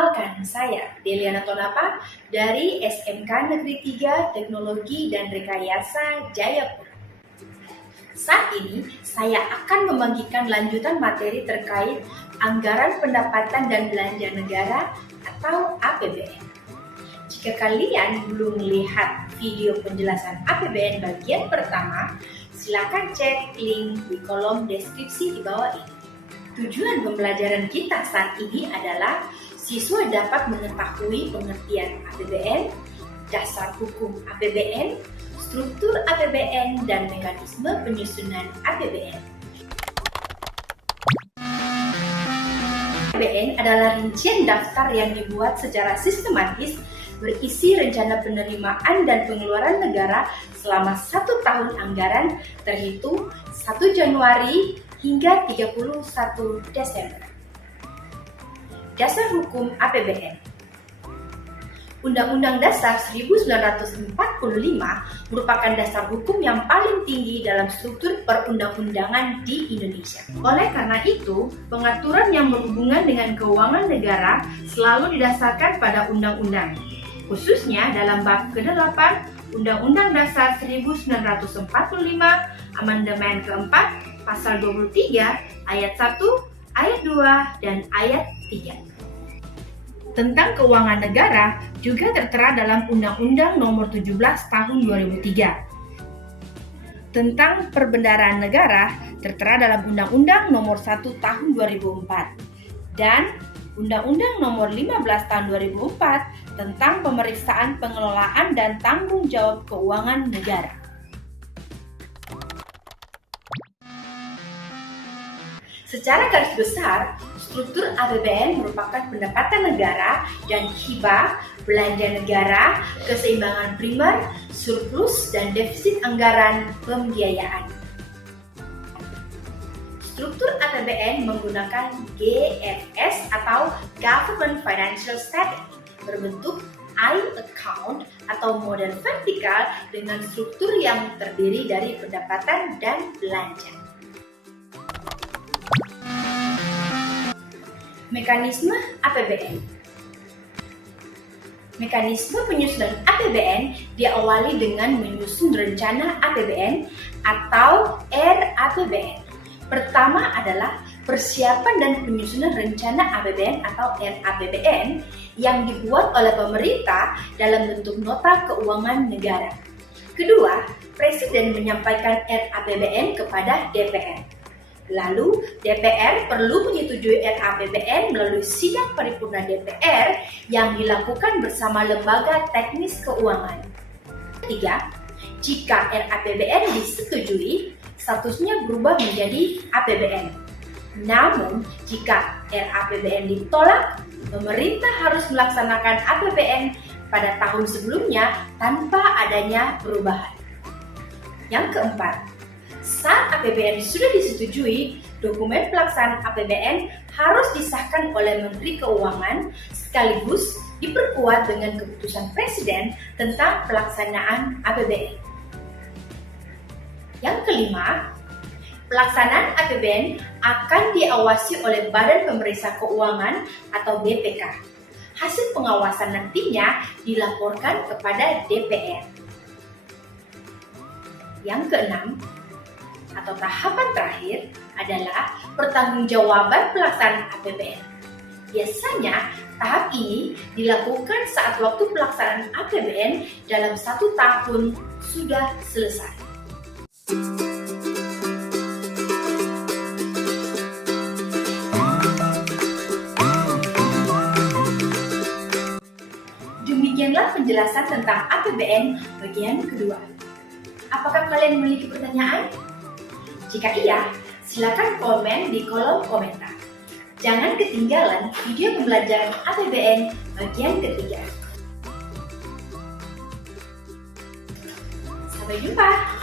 Perkenalkan, saya Deliana Tonapa dari SMK Negeri 3 Teknologi dan Rekayasa Jayapura. Saat ini, saya akan membagikan lanjutan materi terkait Anggaran Pendapatan dan Belanja Negara atau APBN. Jika kalian belum melihat video penjelasan APBN bagian pertama, silakan cek link di kolom deskripsi di bawah ini. Tujuan pembelajaran kita saat ini adalah siswa dapat mengetahui pengertian APBN, dasar hukum APBN, struktur APBN, dan mekanisme penyusunan APBN. APBN adalah rincian daftar yang dibuat secara sistematis berisi rencana penerimaan dan pengeluaran negara selama 1 tahun anggaran terhitung 1 Januari hingga 31 Desember. Dasar hukum APBN. Undang-Undang Dasar 1945 merupakan dasar hukum yang paling tinggi dalam struktur perundang-undangan di Indonesia. Oleh karena itu, pengaturan yang berhubungan dengan keuangan negara selalu didasarkan pada undang-undang, khususnya dalam bab ke-8 Undang-Undang Dasar 1945, Amandemen keempat, Pasal 23, Ayat 1, Ayat 2, dan Ayat 3. Tentang keuangan negara juga tertera dalam Undang-Undang Nomor 17 Tahun 2003. Tentang perbendaharaan negara tertera dalam Undang-Undang Nomor 1 Tahun 2004 dan Undang-Undang Nomor 15 Tahun 2004 tentang pemeriksaan pengelolaan dan tanggung jawab keuangan negara. Secara garis besar, struktur APBN merupakan pendapatan negara dan hibah, belanja negara, keseimbangan primer, surplus, dan defisit anggaran pembiayaan. Struktur APBN menggunakan GFS atau Government Financial Statement berbentuk I account atau model vertikal dengan struktur yang terdiri dari pendapatan dan belanja. Mekanisme APBN. Mekanisme penyusunan APBN diawali dengan menyusun rencana APBN atau RAPBN. Pertama adalah persiapan dan penyusunan rencana APBN atau RAPBN yang dibuat oleh pemerintah dalam bentuk nota keuangan negara. Kedua, Presiden menyampaikan RAPBN kepada DPR. Lalu, DPR perlu menyetujui RAPBN melalui sidang paripurna DPR yang dilakukan bersama lembaga teknis keuangan. Ketiga, jika RAPBN disetujui, statusnya berubah menjadi APBN. Namun, jika RAPBN ditolak, pemerintah harus melaksanakan APBN pada tahun sebelumnya tanpa adanya perubahan. Yang keempat, saat APBN sudah disetujui, dokumen pelaksanaan APBN harus disahkan oleh Menteri Keuangan sekaligus diperkuat dengan keputusan Presiden tentang pelaksanaan APBN. Yang kelima, pelaksanaan APBN akan diawasi oleh Badan Pemeriksa Keuangan atau BPK. Hasil pengawasan nantinya dilaporkan kepada DPR. Yang keenam, atau tahapan terakhir adalah pertanggungjawaban pelaksanaan APBN. Biasanya, tahap ini dilakukan saat waktu pelaksanaan APBN dalam 1 tahun sudah selesai. Demikianlah penjelasan tentang APBN bagian kedua. Apakah kalian memiliki pertanyaan? Jika iya, silakan komen di kolom komentar. Jangan ketinggalan video pembelajaran APBN bagian ketiga. Sampai jumpa!